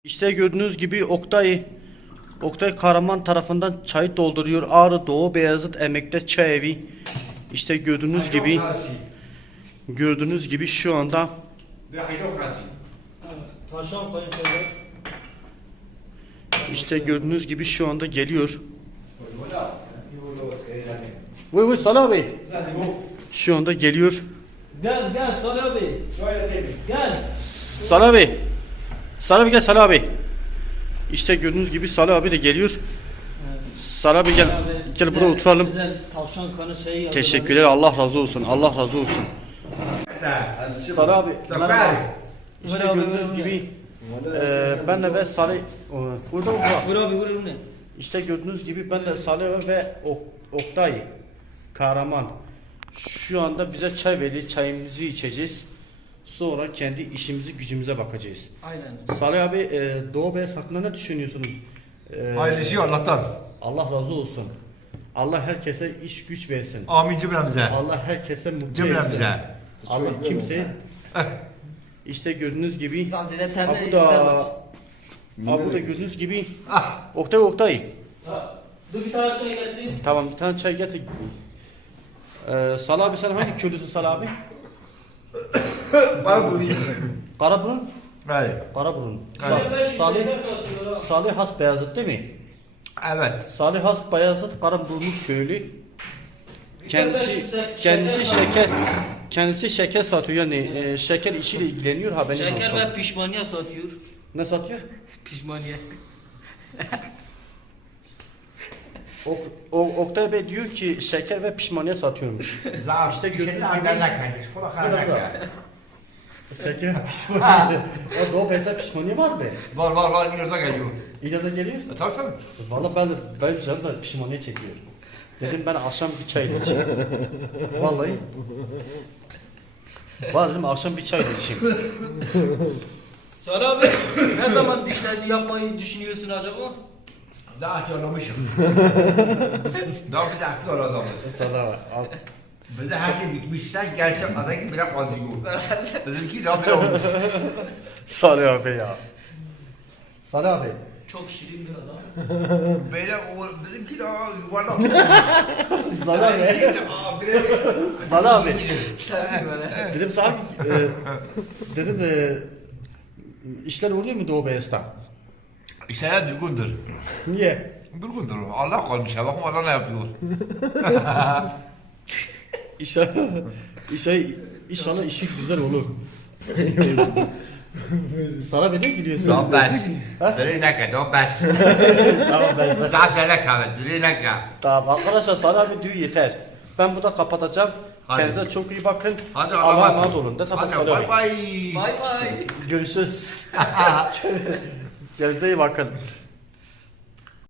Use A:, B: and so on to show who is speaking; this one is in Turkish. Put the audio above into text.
A: İşte gördüğünüz gibi Oktay Karaman tarafından çay dolduruyor. Ağrı Doğu Beyazıt Emek'te çay evi. İşte gördüğünüz gibi şu anda işte gördüğünüz gibi şu anda geliyor. Vay Salih Bey. Şu anda geliyor.
B: Gel Salih Bey. Gel.
A: Salih Bey. Salih Bey gel Salih Bey. İşte gördüğünüz gibi Salih abi de geliyor. Salih abi gel burada oturalım.
B: Güzel tavşan kanı şeyi yapıyor.
A: Teşekkürler. Allah razı olsun. Allah razı olsun. Salih abi. Merhaba. İşte gördüğünüz gibi ben de ve Salih burada mı?
B: Buyur abi buyur ne?
A: İşte gördüğünüz gibi ben de Salih ve Oktay Karaman şu anda bize çay verdi. Çayımızı içeceğiz. Sonra kendi işimizi gücümüze bakacağız.
B: Aynen.
A: Salih abi Doğu Beyaz hakkında ne düşünüyorsunuz?
C: Hayırlısı Allah'tan.
A: Allah razı olsun. Allah herkese iş güç versin.
C: Amin cümlemize.
A: Allah herkese mutlu etsin.
C: Cümlemize.
A: Allah kimse işte gördüğünüz gibi
B: Zanzide
A: bu da gördüğünüz gibi Oktay.
B: Dur bir tane çay getireyim.
A: Tamam bir tane çay getir. Salih abi sen hangi köylüsün Salih abi? Karaburun?
C: Evet.
A: Karaburun.
C: Evet.
A: Salih Has Beyazıt değil mi?
C: Evet.
A: Salih Has Beyazıt Karaburun köylü. Kendisi şeker satıyor yani şeker işiyle ilgileniyor haberiniz olsun.
B: Şeker ve pişmaniye satıyor.
A: Ne satıyor?
B: Pişmaniye.
A: Oktay Bey diyor ki şeker ve pişmaniye satıyormuş.
C: İşte
A: gördüğünüz gibi- Şeker ve pişmaniye. O Doğu Beyazıt pişmaniye var mı?
C: Var yurda geliyor.
A: İleride geliyor.
C: Tabii.
A: Valla ben canım da pişmaniye çekiyor. Dedim ben akşam bir çay içeyim. Vallahi. Var dedim akşam bir çay içeyim.
B: Salih abi ne zaman dişlerini yapmayı düşünüyorsun acaba?
C: Daha yollamışım. Daha bir dakika orada adamı. Bir de her şey bitmişsen gelsem adam gibi bile kaldırıyor. Dedim ki daha bile olmuş.
A: Salih abi ya. Salih abi.
B: Çok şirin bir adam.
C: Böyle dedim ki daha yuvarlak.
A: Salih abi. Salih abi.
B: Sensin böyle.
A: Dedim sana dedim işler oluyor mu Doğu Beyaz'da?
C: İşler durgundur.
A: Niye?
C: Durgundur. Allah kalmış ya. Bakın Allah ne yapıyor.
A: İnşallah işi güzel olur. Sana bile gidiyorsun.
C: Don bes. Drineka, don bes.
A: Tamam ben sana.
C: Zaten kahve, drineka.
A: Tamam arkadaşlar Salih abi diyor yeter. Ben burada kapatacağım.
C: Hadi.
A: Kendinize çok iyi bakın.
C: Hadi
A: Allah'a emanet olun. De sabah
C: Hadi
A: Salih abi.
C: bay bay.
B: Bay bay.
A: Görüşürüz. Kendinize iyi bakın.